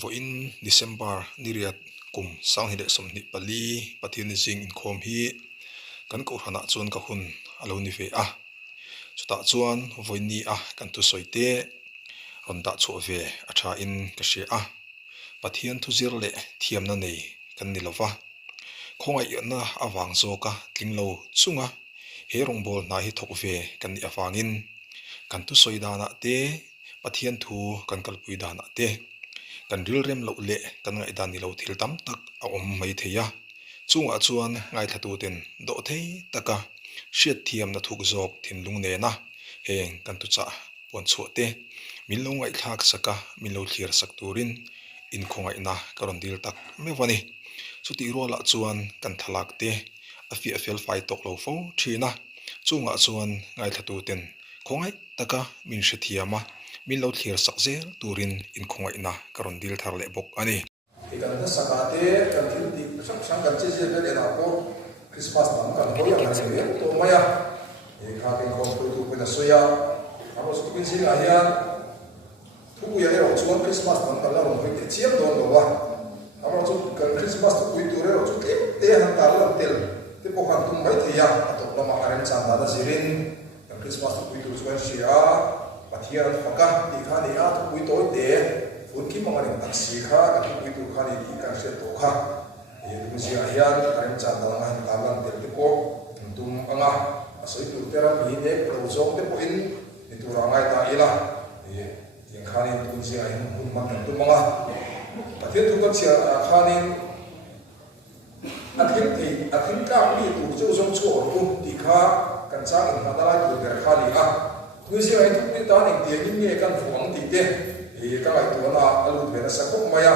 vo in December niriat kum sang hide somni pali pathian jing in khom hi kan ko hana chuan ka hun alo ni ve a chuta chuan voini a kan tu soite ronda chu ve a tha in ka she a pathian thu zir le thiam na nei kan ni lova khongai na awang zoka tlinglo chunga he rongbol na hi thok ve kan ni awangin kan tu soidana te pathian thu kan kalpui dana te kan ril rem lo le kan ngai dan ni lo thil tam tak a om mai theya chunga chuan ngai thatu ten do thei taka shiat thiam na thuk zok thin lung ne na heng kan tu cha pon chu te min lo ngai thak saka min lo thlir sak turin in khongai na karon dil tak me wani chuti rola chuan kan thalak te afi afel fai tok lo fo thina chunga chuan ngai thatu ten khongai taka min she thiama min lo thlir sak zel turin in khongai na karon dil thar le bok ani ikan ta sakate kan thil ti sang kan che le na ko Christmas tam kan ho ya na se to maya e kha ke khom tu pe na soya amo su tin sing ahian thu ya ero chuan Christmas tam kan la ron hoi te chiam don lo wa amo chu kan Christmas tu tu re ro chu te han ta la tel te po kan tum mai thia to la ma aren chan da sirin kan Christmas tu tu chuan sia pathian phaka ti kha ni a tu to te phun ki mangaring taksi kha ka tu tu kha ni kan se to kha e tu si ahian aren chan da ma han ta lan tel te ko tum anga asoi tu tera mi ne pro zong te po in ni tu ra ngai ta ila e yang kha ni tu si ahian hun man tu manga pathian tu ka sia kha ni athim ka mi tu chu zong chu ru ti kha kan chang in ha da lai tu ter kha ni a tu si ai tu ni ta ni te ni nge kan fuang ti te e ka ai tu na alu ve na sa ko maya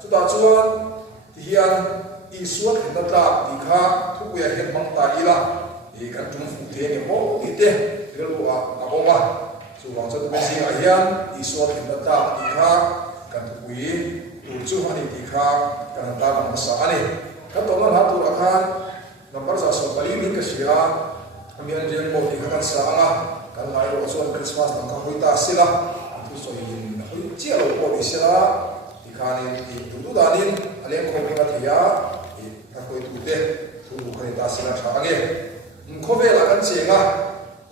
chu ta chuan ti hian i suat hin da ta ti kha thu ya hen mang ta ila e kan tum fu te ni mo ti te lu a ko ma chu wang chu tu si ai hian i suat hin da ta ti kha kan tu tu chu ani ti kha kan ta ma sa ani kan to na tu akhan number sa so kali ni ka sia amian jen mo ti kha sa anga kan lai ro chuan Christmas tam ka hoi ta sila tu so in hoi chia lo ko ni sila ti kha ni ti tu da nin alem ko ka thia e ka hoi tu te tu ko ni ta sila tha age ko ve la kan che nga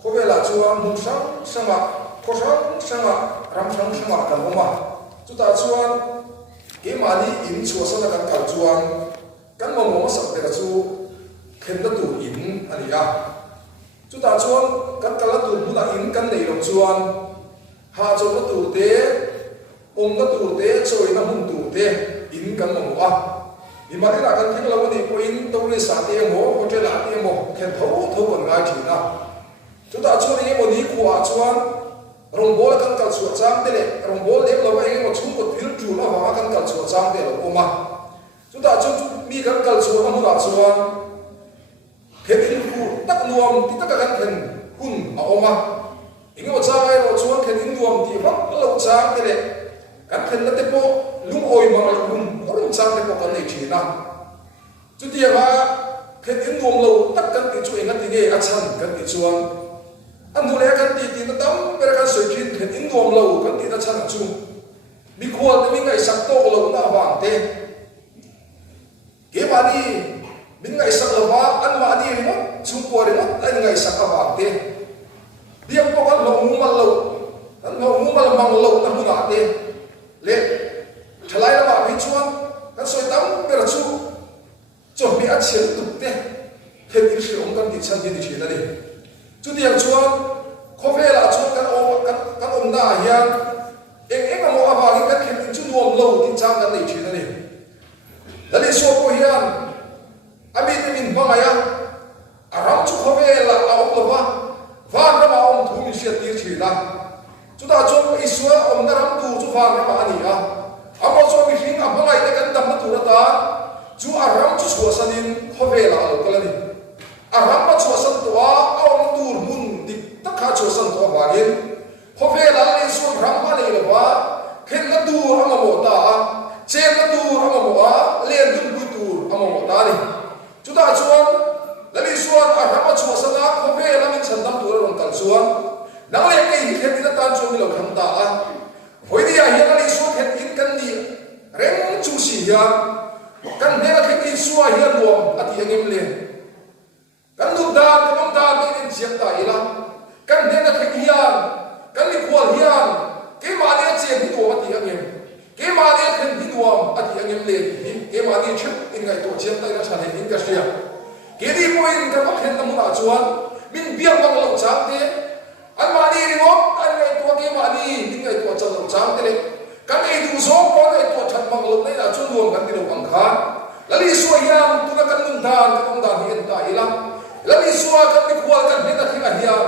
ko ve la chuan mu sang sama ko sang sama ram sang sama kan ho ma chu ta chuan ke mani in chu sa na kan kal chuan kan mo mo sak te chu khen da tu in ani a chu ta chuan kan kala tu mu da in kan nei lo chuan ha chu da tu te om da tu te choi na hun tu te in kan mo a ni ma ri la kan thil lo ni ko in to ri sa te mo ko te la te mo khen tho tho kon ngai thi na chu ta chuan ni mo ni khu a chuan rong bol kan kal chu chang te le rong bol le lo ai mo chung ko thil tu la ha kan kal chu chang te lo ko ma chu ta chu mi kan kal chu a mu la chuan khen in khu tak nuam ti tak kan khen hun a oma inge mo chang ai ro chuan khen in nuam ti hak lo chang te le kan khen na te po lung oi ma lung rum chang te po kan nei thina chu ti ma khen in nuam lo tak kan ti chu en ti ge a chan kan ti chuan an nu le kan ti na tam per kan soi khin khen in nuam lo kan ti na chan chu mi khol te mi ngai sak to lo na wang te ke ma ni min ngai sak lo wa an ma di mo chung ko re mo ai ngai sak awang te diam ko kan lo mu mal lo an lo mu mal mang lo na mu na te le thalai la ma bi chuan kan soi tam per chu cho mi a chen tu te khen ti shi ong kan ti chan ti thi na ni chu diam chuan ko ve la chuan kan om na hian eng mo awang kan khen chu nuam lo ti chang kan nei thi na ni dali so ko hian ami te min bangaya aram chu khove la aw lo wa van ra ma om thu mi sia tir chi la chu ta chu iswa om na ram tu chu van ra ma ani a amo chu mi hing a bangai te kan dam na tu ra ta chu aram chu chu sanin khove la lo kala ni aram ma chu san to wa om tur mun dik ta kha chu san to wa gin khove la le su ram ma le lo wa khen na tu ram mo ta chen na tu ram mo a len dun bu tu amo mo ta ni chu ta chuan lali suan a rama chu sana ko ve la min chan dam tu ron tal chuan nang le ke hi khen ta tan chu mi lo kham ta a hoi dia hi lali su khen in kan ni reng chu si ya kan ne ka ki suwa hian nuam ati angem le kan lu da kan om da ni in siam ta ila kan ne ka ki hian kan li kwal hian ke ma ne chen hi nuam ati angem ke ma ne khen hi nuam ati angem le ke ma ne chu in ngai to siam ta ila chane in ka sia ke ri point ka khen na mu na chuan min biang bang lo chang te an ma ni ri mo an ngai to ke ma ni in ngai to chang lo chang te le kan ei du zo ko ngai to chan bang lo nei na chu nuam kan ti lo bang kha lali suwa hiam tu na kan nun dan kan om dan hi ta ila lali suwa kan ni kwal kan ne ta thinga hiam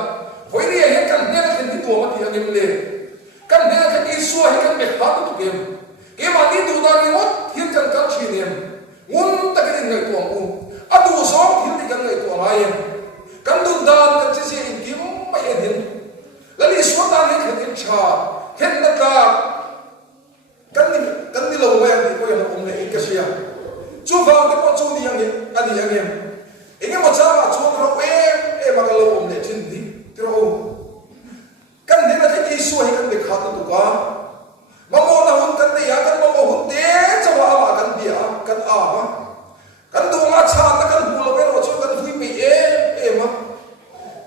hoi ri he kan ne ka thin tu ma ti angem le kan ne ka ki suwa he kan me kha tu gem ke ma ni du dan ni mo hin kan kan chi nem ngun ta kan ngai to mu adu zo hin ti kan ngai to ma ye kan nun dan kan chi si in kim ma ye din lali suwa dan he kan in cha hen na ka kan ni lo ma ye ko ya om le in ka sia chu vào cái con chu đi anh em mà cha mà chu nó em mà cái lâu om le chin đi cái đâu kan ne na cái isu hay kan de khat tu ka ma mo na hun kan de ya kan ma mo hun de cha wa ma kan dia kan a ma kan du ma cha na kan bu lo be ro chu kan hui pe em ma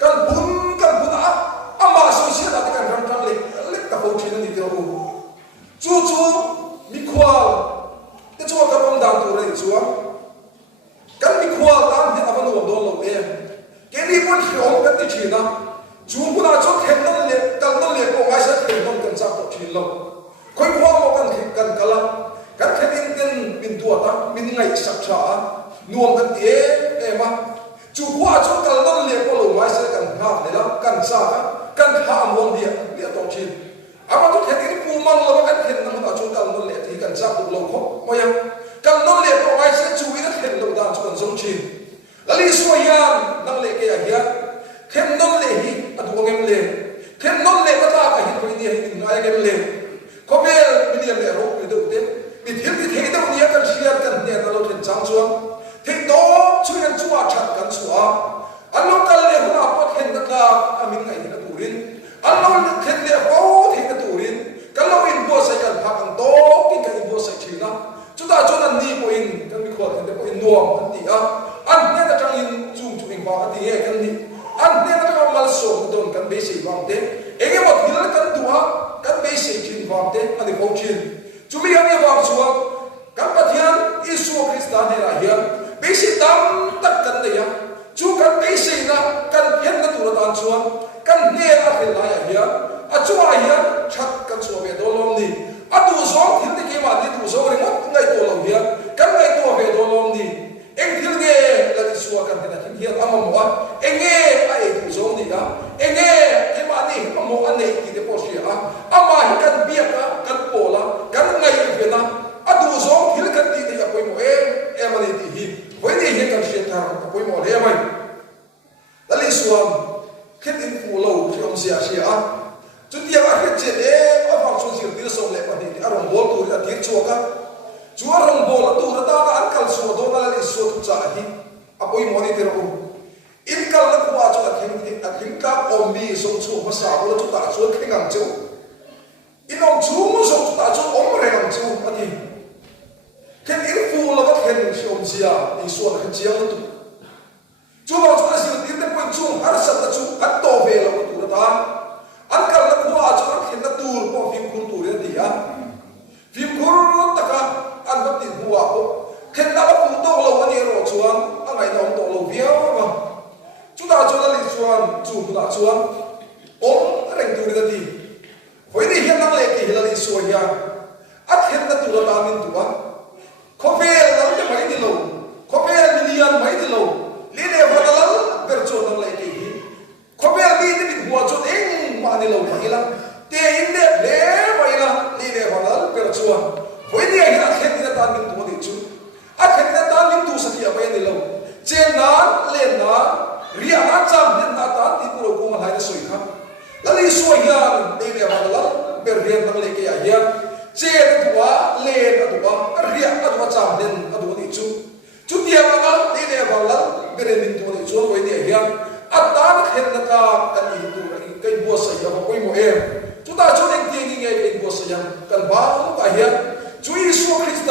kan bun a ma so sia na kan ram le ka ho chin ni de chu mi khwal cái chỗ các ông đào tù này chúa cái bị khoa tam thì ông nó đồn lâu em cái đi quân khiếu cái gì chỉ na chúa cũng đã cho khen nó liệt của ngay sẽ khen nó cần sao được chỉ lâu khối khoa một cần cả lắm cái khen in bin tua ta bin ngày sắp trả nuông cái thế em mà chúa khoa cho cần nó liệt của lâu ngay sẽ cần hạ này lắm cần sao cần hạ muông liệt tổ chỉ ama tu khen ini pumang lawa kan khen nang ta chu kal non le thi kan sa tu lo kho moya kal non le ko ai se chu ina khen lo dan chu kan zong chin lali so yan nang le ke ya khen non le hi atu ngem le khen non le ka ta ka hi ko ni hi ngai ngem le ko be mi le ro pe do te mi thil ti thei do ni kan sia kan ne na lo khen chang chuan thei do chu yan chu a chat kan chu a an lo kal le hu na pot khen ka amin ngai na turin an lo khen le ko kan lo in bo sai kan phak ang to kin kan in bo sai thina chu ta chon an ni ko in kan mi khol kan de ko in nuam an ti a an ne ta tang in chung chu in ba ti he kan ni an ne ta ka mal so don kan be sei wang te enge mo thil kan duwa kan be sei thin wang te ani bo chin chu mi ani wang chuwa kan pathian isu kristan he ra hian be sei tam tak kan ne ya chu kan be sei na kan phen na tu ra dan chuan kan ne a phel la ya hian a chuwa hian chat kan chuwa ve do lom ni a tu zo thil ti ke ma ti tu zo ri ngot ngai to lo hian kan ngai to ve do lom ni eng thil ge la ti suwa kan na hin hian ama mo a enge a e tu zo ni ga enge ke ma ni mo an nei ti de po sia a ama hi kan bia ka kan pola kan ngai ve na a tu zo thil kan ti de ya poi mo e ma ni ti hi poi ni he kan sia ta poi mo le mai la li suam khet in pu lo ti om sia a chút dia ba khet che e a phang chu sir ti so le pa ni a rong bol tu a ti chu ka chu a rong bol tu ra ta an kal so do na li so tu cha hi a poi mo ni te ro in kal la ku a chu a thin ka om mi so chu ma sa lo chu ta chu kheng ang chu in om chu mo so chu ta chu om re ang chu a ti khen in fu la ba khen si om sia ni so na khen chiang tu chu ba chu a sir ti te poi chu har sa ta chu at to ve lo tu ra ta an kal la kuwa chu an khen na tur po phim khur tur ya dia phim khur taka an ba tin huwa ko khen na ba pu to lo ani ro chuan an ngai dom to lo via ma chu da chu la li chuan chu da chuan om reng tur da ti hoi ni hian nang le ki hila li so ya at khen na tur ta min tu ba ko fe la te mai di lo ko fe million mai di lo li le ba la per chu nang le ki ko fe bi ti bi huwa chu eng ma ni lo mai la te in de le mai la li le ba la per chu hoi ni hian khen ni ta min tu di chu a khen na ta min tu sa ti a mai ni lo chen na le na ria na cham den na ta ti ku ko ma lai soi kha la li so ya ni le ba la ber rian nang le ke ya ya chen tuwa le na tuwa ria na tuwa cham den a du ni chu chu ti ma ga ni le ba la ber min tu ni chu hoi ni ya a ta khen na ta kan ni tu kai bo sa ya ko mo em chu ta chu ning ti nge kai bo sa ya kan ba ka ya chu Isu Christ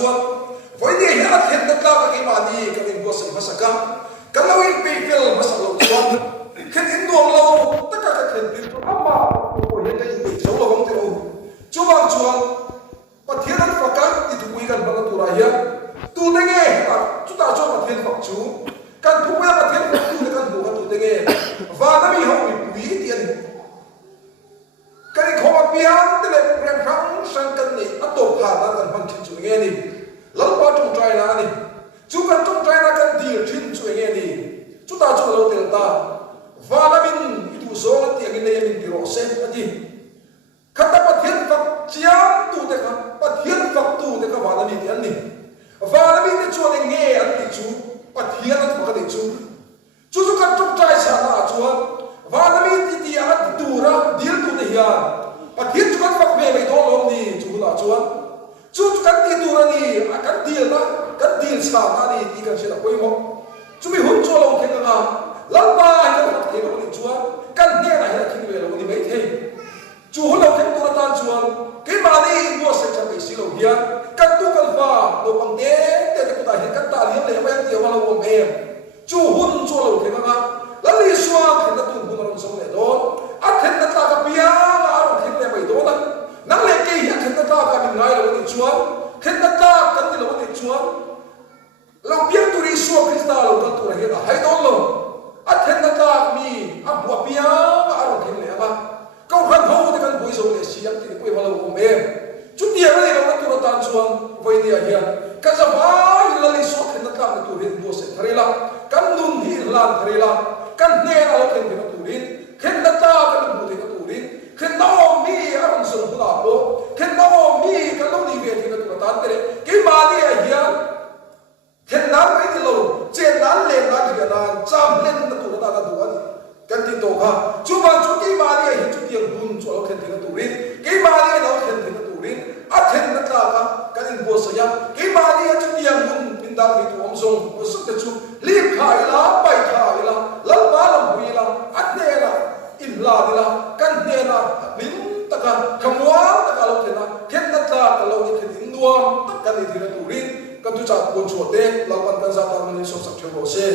chuan voi ni hi a khen na tla ka ki ma ni ka in bo sai masaka ka lo in pe fel masak lo chuan khen in nuam lo taka ka khen tin amma ko hi ka in so lo bang te u chuwang chuan pathian an fakar ti tu wi kan bang tu ra hian tu te nge chu ta cho pathian fak chu kan thu ya pathian fak tu le kan bu ka tu te nge va na mi ho wi ti an kan khoma pian te le ren rang sang kan ni atop ha na kan man chin chu nge ni lal pa tung trai na ni chu kan tung trai na kan dir thin chu nge ni chu ta cho lo tel ta va na min itu so ti nge le min ti ro se ati khata pathian fak chiam tu te ka pathian fak tu te ka va na mi ti an ni va na mi te chu nge an ti chu pathian an ka ti chu chu chu kan tung trai sa na chuan va na mi ti ti a tu ra dil tu te hian pathian chu kan fak me me do lom ni chu la chuan chu kan ti tu ra ni a kan dil na kan dil sa na ni ti kan se la koi mo chu mi hun cho lo the ka lan ba kan fak te lo ni chuan kan ne na hi thing le lo ni mai the chu hun lo the tu ra tan chuan ke ma ni mo se cha pe si lo hian kan tu kan fa lo bang te te ku ta hi kan ta liam le ma ti wa lo wo me chu hun cho lo the ka la li swa khen na tu hun ron so le do a khen na ta ka pia la ron khen le bai do na nang le ke hi khen na ta ka min ngai lo ni chuan khen na ta kan ni lo ni chuan lo pia tu ri so krista lo kan tu ra hi hai do lo a khen na ta mi a bu pia la ron khen le ba kau khan ho te kan bui so le siam ti pui wa lo ko me chu ti ra ni lo tu ra tan chuan voi ni a hian ka za ba la li so khen na ta na tu rin bo se thare la kan nun hi lan thare la kan ne na lo khen na tu rin khen na ta kan bu te na tu rin khen na mi a ron so hu la bo khen na mi kan lo ni ve ti na tu ra tan te ke ma ni a hian khen na mai ti lo chen na le na ti na cham len na tu ra ta na tu ani kan ti to kha chu ba chu ki ma ni hi chu tiang bun chu lo khen ti na tu rin ke ma ni lo khen ti na tu rin a khen na ta ka kan in bo sa ya ke ma ni chu tiang bun min da ti tu om song o su te chu li khai la pai khai la lal ba lam hui la at ne la in la ni la kan ne la min ta ka kamwa ta ka lo khen na khen na ta ka lo ni khen in nuam ta kan ni ti na tu rin kan tu cha bon chu te la pan kan za ta ni so sak chu bo se